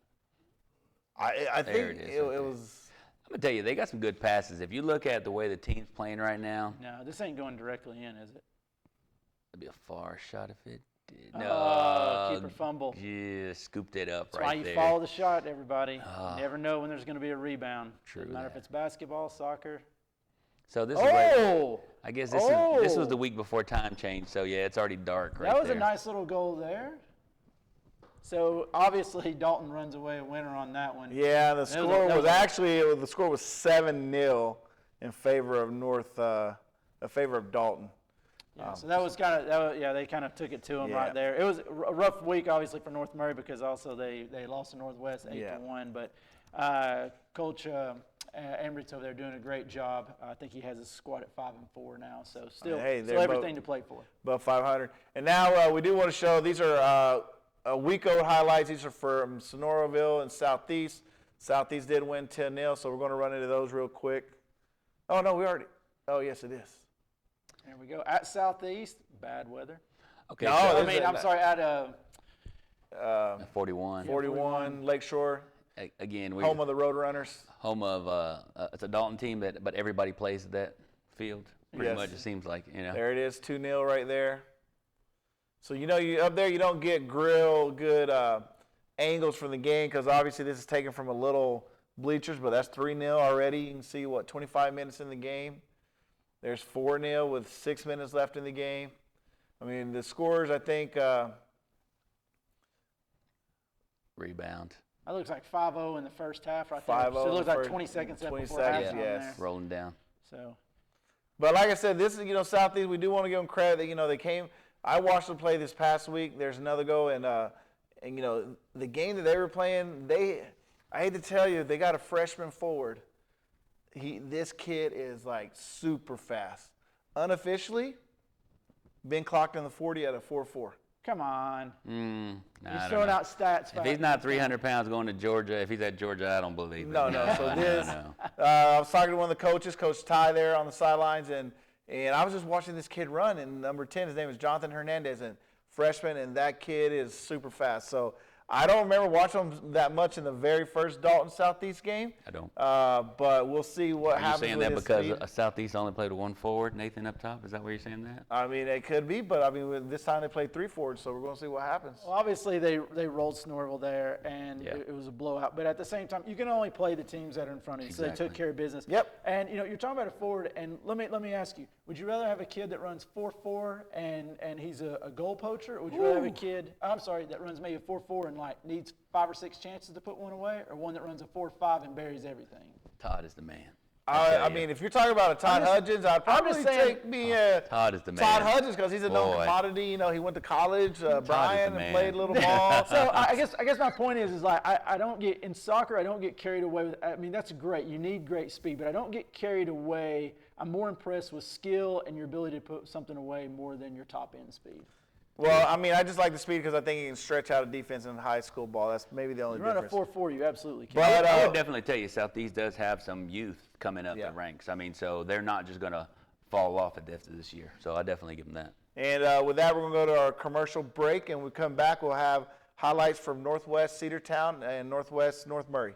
I There think it is it right there. was. I'm going to tell you, they got some good passes. If you look at the way the team's playing right now, No, this ain't going directly in, is it? it'd be a far shot if it did. Oh, No. keeper fumble. Yeah, scooped it up That's right why you there. follow the shot, everybody. Ah. You never know when there's going to be a rebound. True Doesn't matter if that. it's basketball, soccer. So this is right, Oh! I guess this was the week before time change, so yeah, it's already dark right That was there. a nice little goal there. So obviously Dalton runs away a winner on that one. Yeah, the That score that was a- actually the score was 7-0 in favor of in favor of Dalton. Yeah, so that was kind of they kind of took it to him Yeah. right there. It was a rough week, obviously, for North Murray because also they lost to Northwest 8-1. But Coach Emrich's over there doing a great job. I think he has his squad at 5-4 now, so still everything to play for. Above 500. And now we do want to show these are a week old highlights. These are from Sonoraville and Southeast. Southeast did win 10-0, so we're going to run into those real quick. Oh no, we already. Oh yes, it is. There we go. At Southeast, bad weather. Okay, No, so I'm sorry, at 41. 41 Lakeshore, Again, home of the Roadrunners. home of it's a Dalton team, but everybody plays at that field. Pretty Yes. much, it seems like, you know. There it is, 2-0 right there. So you up there, you don't get good angles from the game because obviously this is taken from a little bleachers, but that's 3-0 already. You can see 25 minutes in the game. There's 4-0 with 6 minutes left in the game. I mean, the scores, I think. Rebound. that looks like 5-0 in the first half right 5-0 there. So it looks like first- 20 seconds left 20 before seconds, halftime yes. there. Rolling down. So But like I said, this is, Southeast, we do want to give them credit that, they came. I watched them play this past week. There's another go, and the game that they were playing, I hate to tell you, they got a freshman forward. This kid is like super fast. Unofficially, been clocked in the 40 at a 4.4. come on. Nah, I He's don't throwing know. out stats. If he's not 300 pounds going to Georgia, if he's at Georgia, I don't believe it. No. So this, no. I was talking to one of the coaches, Coach Ty, there on the sidelines, and I was just watching this kid run. And number 10, his name is Jonathan Hernandez, and freshman, and that kid is super fast. So I don't remember watching him that much in the very first Dalton Southeast game. I don't. But we'll see what Are you happens saying with that his because speed. Southeast only played with one forward, Nathan up top? Is that why you're saying that? I mean, it could be, but I mean, this time they played 3 forwards, so we're going to see what happens. Well, obviously they rolled Snorville there, and Yeah. it was a blowout. But at the same time, you can only play the teams that are in front of you. So they Exactly. took care of business. Yep. And you're talking about a forward, and let me ask you: would you rather have a kid that runs 4.4 and he's a goal poacher, or would you rather have a kid? I'm sorry, that runs maybe a 4.4 and like needs 5 or 6 chances to put one away, or one that runs a 4.5 and buries everything? Todd is the man. I mean, if you're talking about a Todd Hudgens, I'd probably take me Todd is the man. Todd Hudgens because he's a known Boy. commodity. He went to college, Brian, the and man. played a little ball. So I guess my point is like I don't get in soccer. I don't get carried away with. I mean, that's great. You need great speed, but I don't get carried away. I'm more impressed with skill and your ability to put something away more than your top end speed. Well, I mean, I just like the speed because I think he can stretch out a defense in high school ball. That's maybe the only You run a difference. 4.4, you absolutely can. But I would definitely tell you, Southeast does have some youth coming up Yeah. the ranks. I mean, so they're not just going to fall off at the end of this year. So I definitely give them that. And with that, we're going to go to our commercial break, and when we come back, we'll have highlights from Northwest Cedartown and Northwest North Murray.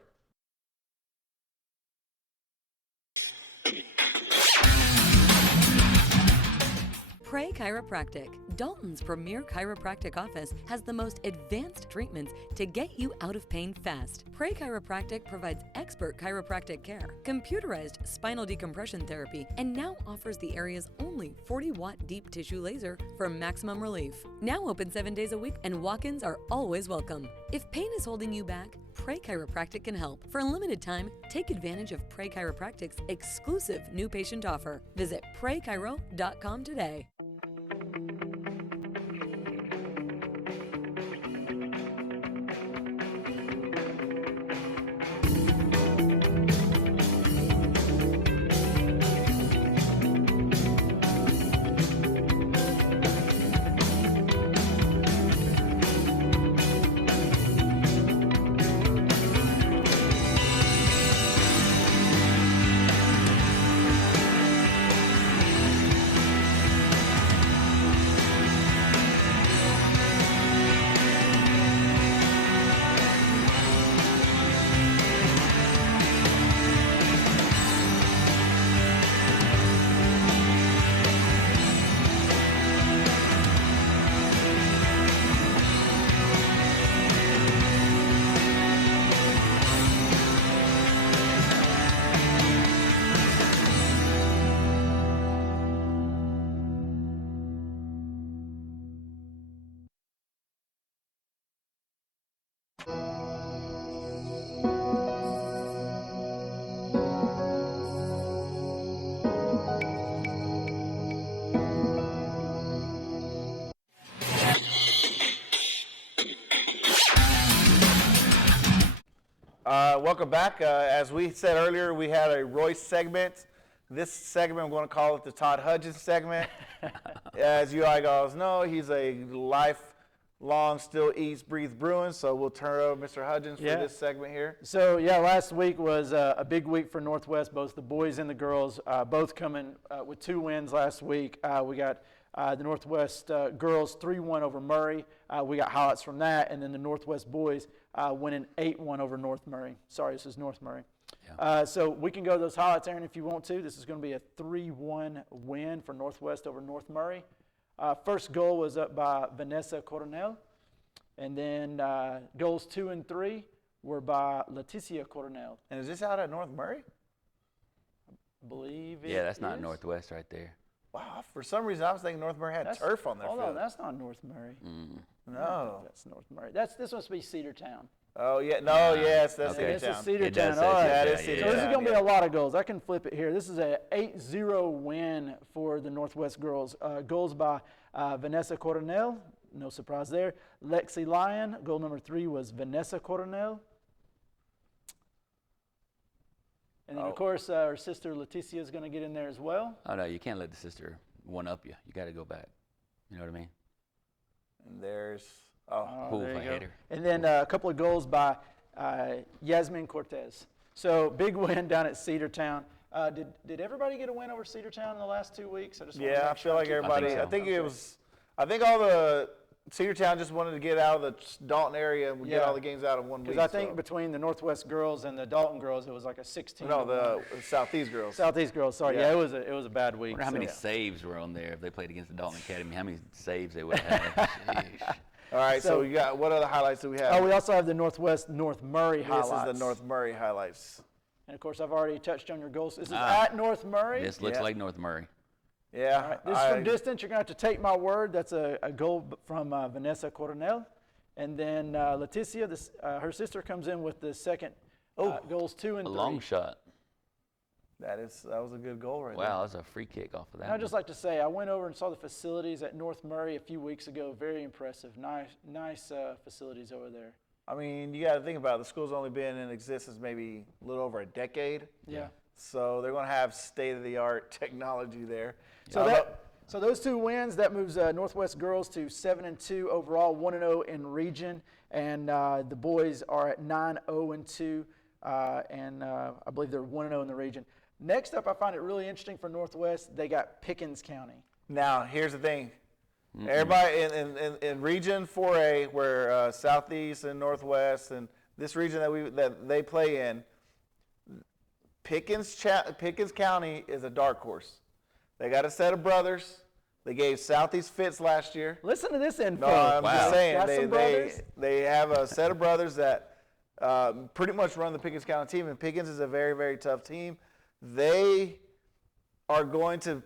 Pray Chiropractic, Dalton's premier chiropractic office, has the most advanced treatments to get you out of pain fast. Pray Chiropractic provides expert chiropractic care, computerized spinal decompression therapy, and now offers the area's only 40-watt deep tissue laser for maximum relief. Now open 7 days a week, and walk-ins are always welcome. If pain is holding you back, Pray Chiropractic can help. For a limited time, take advantage of Pray Chiropractic's exclusive new patient offer. Visit praychiro.com today. Welcome back. As we said earlier, we had a Royce segment. This segment, I'm going to call it the Todd Hudgens segment. As you all know, he's a lifelong, still eats, breathes Bruins, so we'll turn it over to Mr. Hudgens for this segment here. So, last week was a big week for Northwest, both the boys and the girls, both coming with 2 wins last week. We got the Northwest girls 3-1 over Murray. We got highlights from that, and then the Northwest boys winning 8-1 over North Murray. Sorry, this is North Murray. Yeah. So we can go to those highlights, Aaron, if you want to. This is going to be a 3-1 win for Northwest over North Murray. First goal was up by Vanessa Coronel, and then goals 2 and 3 were by Leticia Coronel. And is this out at North Murray? I believe it Yeah, that's not is. Northwest right there. Wow, for some reason I was thinking North Murray had turf on their Hold field. on, that's not North Murray. No. That's North Murray. This must be Cedartown. Oh, yeah. No, yes, that's Okay. This Cedartown. is Cedartown. It does say All right. That is Cedartown, Cedartown. So this is going to be yeah. a lot of goals. I can flip it here. This is a 8-0 win for the Northwest girls. Goals by Vanessa Coronel. No surprise there. Lexi Lyon. Goal number 3 was Vanessa Coronel. And then, of course, our sister Leticia is going to get in there as well. Oh, no, you can't let the sister one-up you. You got to go back. You know what I mean? And there's, Ooh, there you I go. hate her. And then a couple of goals by Yasmin Cortez. So big win down at Cedartown. Did everybody get a win over Cedartown in the last 2 weeks? I just wanna yeah, make I sure feel like keep- everybody, I think all the, Cedartown just wanted to get out of the Dalton area and get all the games out in 1 week. Because I think between the Northwest girls and the Dalton girls, it was like a 16. No, the Southeast girls. Southeast girls. Sorry, Yeah. yeah, it was a bad I week. wonder how so- many saves were on there if they played against the Dalton Academy. How many saves they would have had. Sheesh. All right, so you got, what other highlights do we have? Oh, we also have the Northwest North Murray highlights. This is the North Murray highlights. And of course, I've already touched on your goals. This is at North Murray. This looks like North Murray. Yeah. All right. This is from distance. You're going to have to take my word. That's a goal from Vanessa Coronel. And then Leticia, her sister, comes in with the second goals 2 and 3. A long shot. That was a good goal right there. Wow, that was a free kick off of that. And I'd just like to say, I went over and saw the facilities at North Murray a few weeks ago. Very impressive. Nice facilities over there. I mean, you got to think about it. The school's only been in existence maybe a little over a decade. Yeah. So they're going to have state-of-the-art technology there. So those 2 wins, that moves Northwest girls to 7-2 overall, 1-0 in region, and the boys are at 9-0-2, and I believe they're 1-0 in the region. Next up, I find it really interesting for Northwest. They got Pickens County. Now, here's the thing. Everybody in Region 4A, where Southeast and Northwest and this region that they play in, Pickens County is a dark horse. They got a set of brothers. They gave Southeast fits last year. Listen to this info. No, I'm just saying. Got some brothers? They have a set of brothers that pretty much run the Pickens County team, and Pickens is a very, very tough team. They are going to,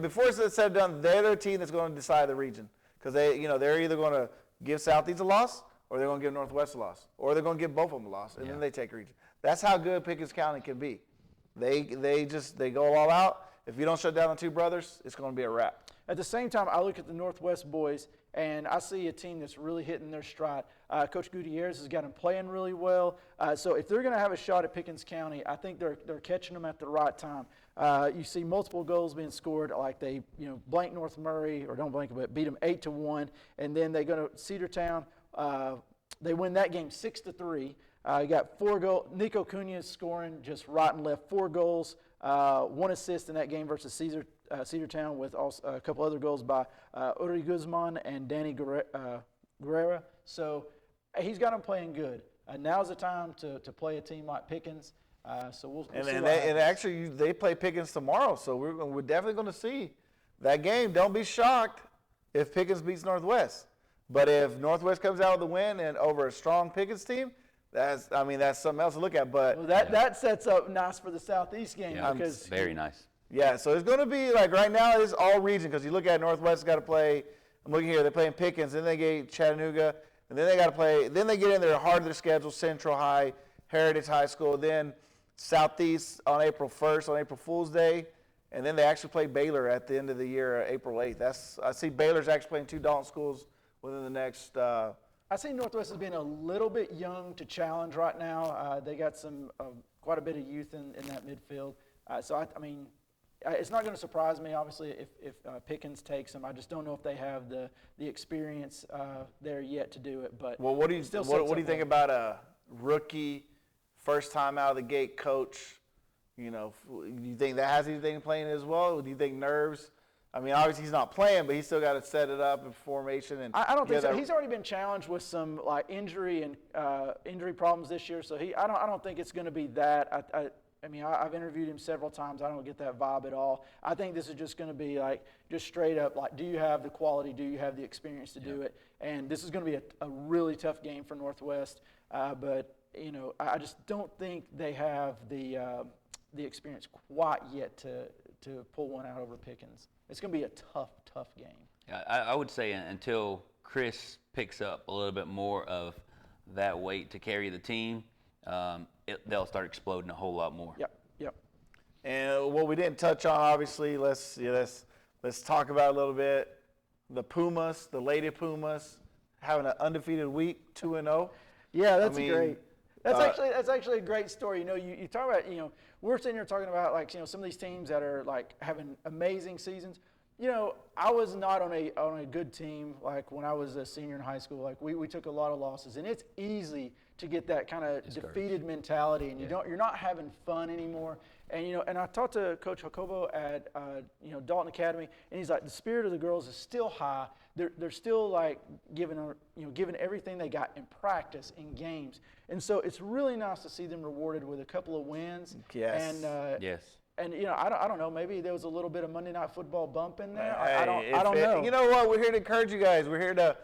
before it's said and done, they're the team that's going to decide the region, because they're either going to give Southeast a loss or they're going to give Northwest a loss, or they're going to give both of them a loss, and then they take region. That's how good Pickens County can be. They go all out. If you don't shut down the two brothers, it's going to be a wrap. At the same time, I look at the Northwest boys, and I see a team that's really hitting their stride. Coach Gutierrez has got them playing really well. So if they're going to have a shot at Pickens County, I think they're catching them at the right time. You see multiple goals being scored, like they blank North Murray, or don't blank, but beat them 8-1, and then they go to Cedartown. They win that game 6-3. You got 4 goals. Nico Cunha scoring just right and left, 4 goals, 1 assist in that game versus Cedartown, with also a couple other goals by Uri Guzman and Danny Guerrera. So he's got them playing good. Now's the time to play a team like Pickens. So we'll see what happens. And actually, they play Pickens tomorrow, so we're definitely going to see that game. Don't be shocked if Pickens beats Northwest. But if Northwest comes out with a win and over a strong Pickens team, that's something else to look at. But that sets up nice for the Southeast game. Yeah, because very nice. Yeah, so it's going to be like right now it's all region, because you look at Northwest got to play. I'm looking here, they're playing Pickens, then they get Chattanooga, and then they got to play. Then they get in there hard of their schedule: Central High, Heritage High School, then Southeast on April 1st on April Fool's Day, and then they actually play Baylor at the end of the year, April 8th. I see Baylor's actually playing 2 Dalton schools within the next. I see Northwest as being a little bit young to challenge right now. They got some quite a bit of youth in that midfield. So I mean, it's not going to surprise me, obviously, if Pickens takes them. I just don't know if they have the experience there yet to do it. But well, what do you think about a rookie, first time out of the gate coach? Do you think that has anything playing as well? Do you think nerves? I mean, obviously he's not playing, but he's still got to set it up in formation. And I don't think so. He's already been challenged with some injury and injury problems this year, so I don't think it's going to be that. I mean, I've interviewed him several times. I don't get that vibe at all. I think this is just going to be just straight up do you have the quality? Do you have the experience to do it? And this is going to be a really tough game for Northwest. But I just don't think they have the experience quite yet to pull one out over Pickens. It's going to be a tough game. Yeah, I would say until Chris picks up a little bit more of that weight to carry the team, they'll start exploding a whole lot more. Yep. And what we didn't touch on, obviously, let's talk about a little bit. The Pumas, the Lady Pumas, having an undefeated week, 2-0. Yeah, that's great. That's actually a great story. You talk about, we're sitting here talking about some of these teams that are having amazing seasons. I was not on a good team when I was a senior in high school. We took a lot of losses, and it's easy to get that kind of defeated mentality, and you're not having fun anymore. And I talked to Coach Jacobo at Dalton Academy, and he's like, the spirit of the girls is still high. They're still giving everything they got in practice, in games, and so it's really nice to see them rewarded with a couple of wins. Yes. And yes. And I don't know. Maybe there was a little bit of Monday Night Football bump in there. I don't know. You know what? We're here to encourage you guys. We're here to,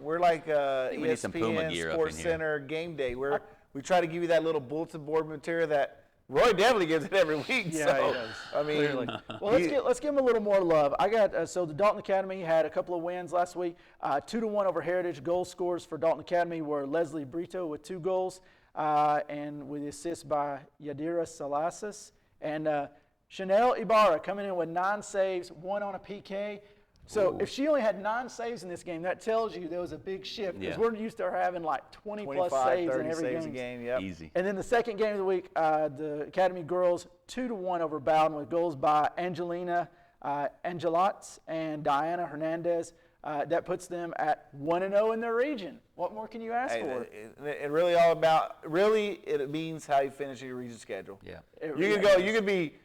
we're like we need some Puma gear ESPN up Sports in here. Center game day. We try to give you that little bulletin board material that Roy definitely gives it every week. Yeah, so, he does. I mean, Clearly. Well, let's give him a little more love. I got so the Dalton Academy had a couple of wins last week. 2-1 over Heritage. Goal scores for Dalton Academy were Leslie Brito with 2 goals, and with the assist by Yadira Salasas and Chanel Ibarra coming in with 9 saves, 1 on a PK. So if she only had 9 saves in this game, that tells you there was a big shift, because we're used to her having 20-plus saves in every game. Yep. Easy. And then the second game of the week, the Academy girls 2-1 over Bowden with goals by Angelina Angelots and Diana Hernandez. That puts them at 1-0 in their region. What more can you ask for? It really all about it means how you finish your region schedule. Yeah. You could be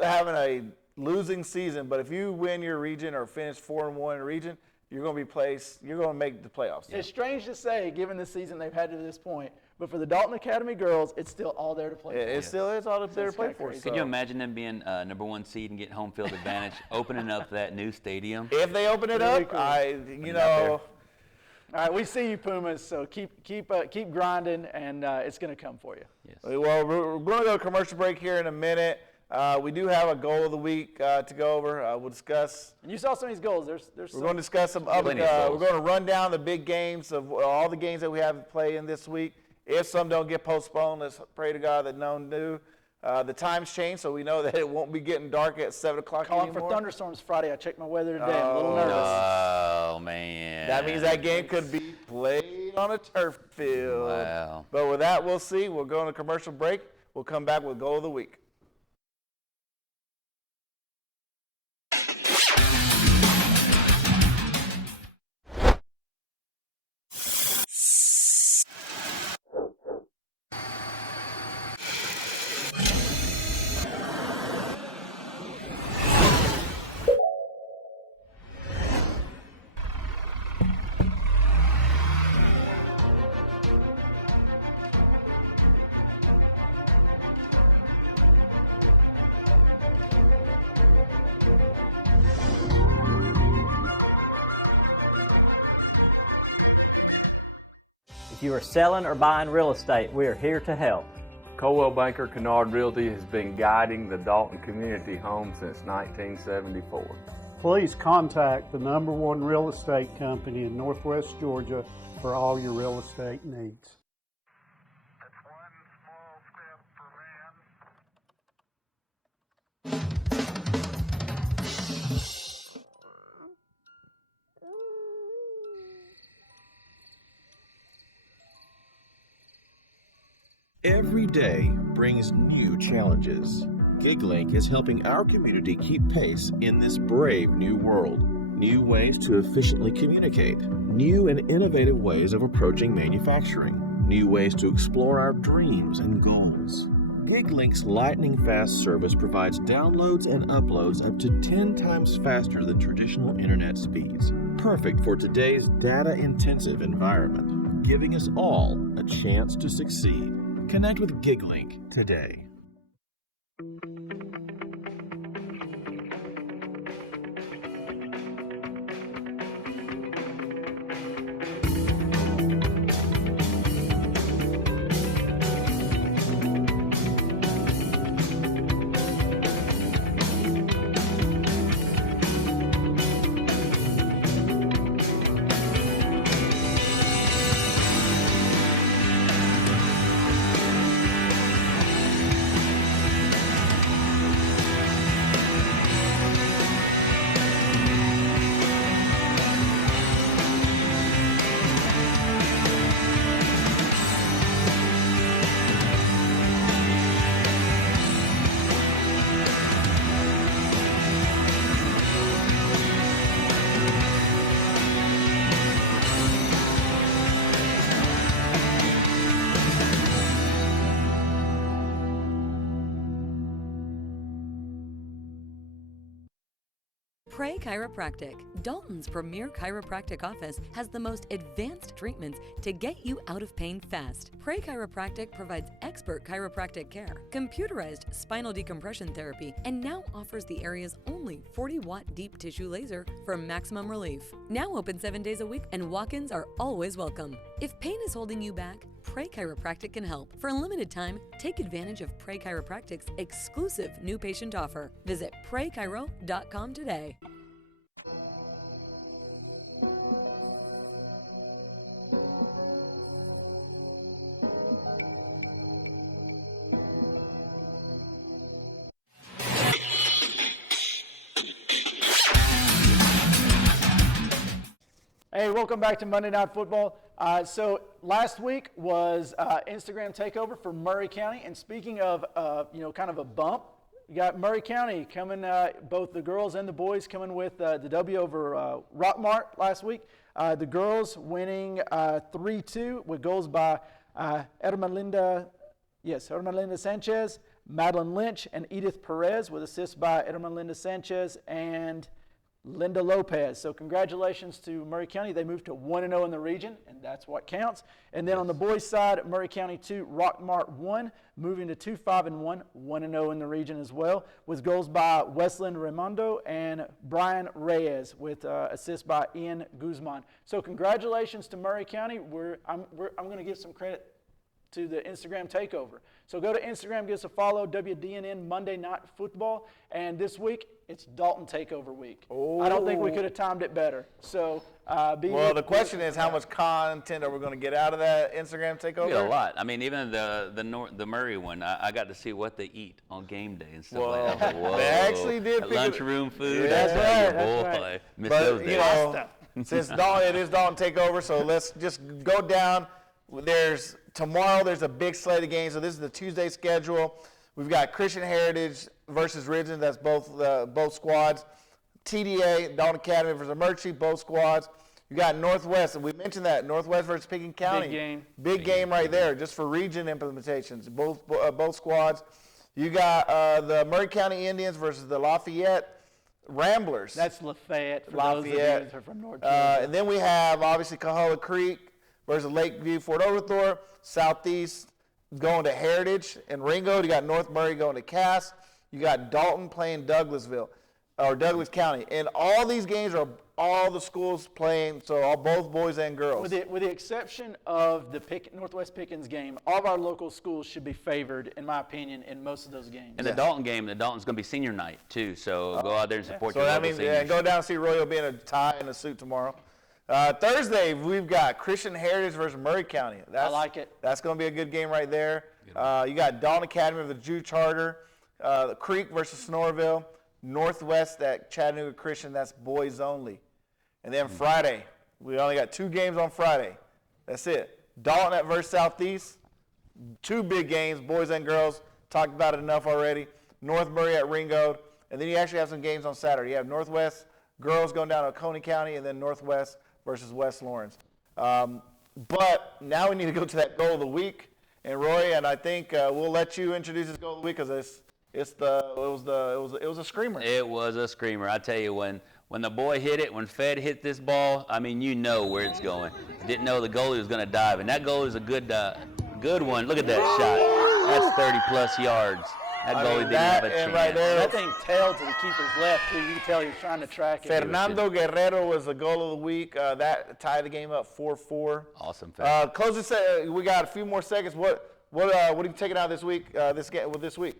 having a losing season, but if you win your region or finish 4-1 in a region, you're going to make the playoffs. It's strange to say, given the season they've had to this point, but for the Dalton Academy girls, it's still all there to play for. It still is all there to play for. Could you imagine them being number 1 seed and getting home field advantage, opening up that new stadium? If they open it up, cool. All right, we see you, Pumas. So keep grinding, and it's going to come for you. Yes. Well, we're going to go to commercial break here in a minute. We do have a goal of the week to go over. We'll discuss. And you saw some of these goals. We're going to discuss some other. We're going to run down the big games of all the games that we have to play in this week. If some don't get postponed, let's pray to God that none do. The times change, so we know that it won't be getting dark at 7 o'clock Calling anymore. for thunderstorms Friday. I checked my weather today. I'm a little nervous. Oh, man. That means that game could be played on a turf field. Wow. But with that, we'll see. We'll go on a commercial break. We'll come back with goal of the week. If you are selling or buying real estate, we are here to help. Coldwell Banker Kennard Realty has been guiding the Dalton community home since 1974. Please contact the #1 real estate company in Northwest Georgia for all your real estate needs. Every day brings new challenges. GigLink is helping our community keep pace in this brave new world. New ways to efficiently communicate, new and innovative ways of approaching manufacturing, new ways to explore our dreams and goals. GigLink's lightning-fast service provides downloads and uploads up to 10 times faster than traditional internet speeds. Perfect for today's data-intensive environment, giving us all a chance to succeed. Connect with GigLink today. Pray Chiropractic, Dalton's premier chiropractic office, has the most advanced treatments to get you out of pain fast. Pray Chiropractic provides expert chiropractic care, computerized spinal decompression therapy, and now offers the area's only 40-watt deep tissue laser for maximum relief. Now open 7 days a week, and walk-ins are always welcome. If pain is holding you back, Pray Chiropractic can help. For a limited time, take advantage of Pray Chiropractic's exclusive new patient offer. Visit praychiro.com today. Hey, welcome back to Monday Night Football. So last week was Instagram takeover for Murray County, and speaking of kind of a bump, you got Murray County coming, both the girls and the boys coming with the W over Rockmart last week. The girls winning 3-2 with goals by Hermelinda Sanchez, Madeline Lynch, and Edith Perez, with assists by Hermelinda Sanchez and Linda Lopez. So congratulations to Murray County. They moved to 1-0 in the region, and that's what counts. And then on the boys' side, Murray County 2, Rockmart 1, moving to 2-5-1, 1-0 in the region as well, with goals by Wesleyan Raimondo and Brian Reyes, with assists by Ian Guzman. So congratulations to Murray County. I'm going to give some credit to the Instagram takeover. So go to Instagram, give us a follow, WDNN Monday Night Football. And this week, it's Dalton Takeover Week. I don't think we could have timed it better. So well, the question is, how much content are we going to get out of that Instagram takeover? We get a lot. I mean, even the Murray one, I got to see what they eat on game day and stuff like that. Whoa. They actually did. Lunchroom food. Yeah, That's right. right. Miss But, those you days. know, since it is Dalton Takeover, so let's just go down. Tomorrow there's a big slate of games. So this is the Tuesday schedule. We've got Christian Heritage versus Ridgeland. That's both squads. TDA, Dalton Academy versus Emergency, both squads. You got Northwest, and we mentioned that, Northwest versus Pekin County. Big game. Big game right there, just for region implementations, both squads. You got the Murray County Indians versus the Lafayette Ramblers. That's Lafayette for Lafayette. those of you that are from North Georgia. And then we have, obviously, Coahulla Creek versus Lakeview Fort Oglethorpe. Southeast going to Heritage and Ringo. You got North Murray going to Cass. You got Dalton playing Douglas County. And all these games are all the schools playing, so both boys and girls. With the exception of the Northwest Pickens game, all of our local schools should be favored, in my opinion, in most of those games. And the Dalton game, Dalton's going to be senior night, too, so go out there and support your So that local means, seniors. go down and see Roy will be in a tie and a suit tomorrow. Thursday, we've got Christian Heritage versus Murray County. I like it. That's going to be a good game right there. You got Dalton Academy of the Jew Charter, the Creek versus Snorville, Northwest at Chattanooga Christian. That's boys only. And then Friday, we only got 2 games on Friday. That's it. Dalton at versus Southeast. 2 big games, boys and girls. Talked about it enough already. North Murray at Ringgold. And then you actually have some games on Saturday. You have Northwest girls going down to Coney County, and then Northwest versus West Lawrence. But now we need to go to that goal of the week. And Roy, and I think we'll let you introduce this goal of the week because it was a screamer. It was a screamer. I tell you, when the boy hit it, when Fed hit this ball, I mean, you know where it's going. Didn't know the goalie was going to dive, and that goalie is a good one. Look at that shot. That's 30-plus yards. That goalie didn't have a chance. Right there, that thing tailed to the keeper's left, too. You can tell he was trying to track it. Fernando Guerrero was the goal of the week. That tied the game up 4-4. Awesome. We got a few more seconds. What are you taking out this week? This week?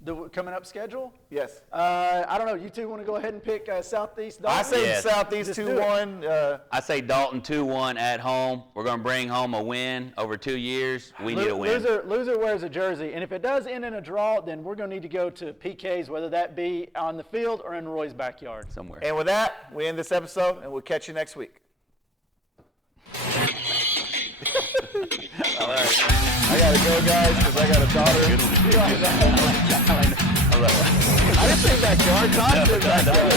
The coming up schedule? Yes. I don't know. You two want to go ahead and pick Southeast Dalton? I say Southeast 2-1. I say Dalton 2-1 at home. We're going to bring home a win over 2 years. We need a win. Loser wears a jersey. And if it does end in a draw, then we're going to need to go to PKs, whether that be on the field or in Roy's backyard. Somewhere. And with that, we end this episode, and we'll catch you next week. All right. I got to go, guys, because I got a daughter. I didn't say backyard. Todd said backyard.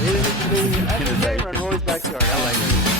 He's in Roy's backyard. I like it.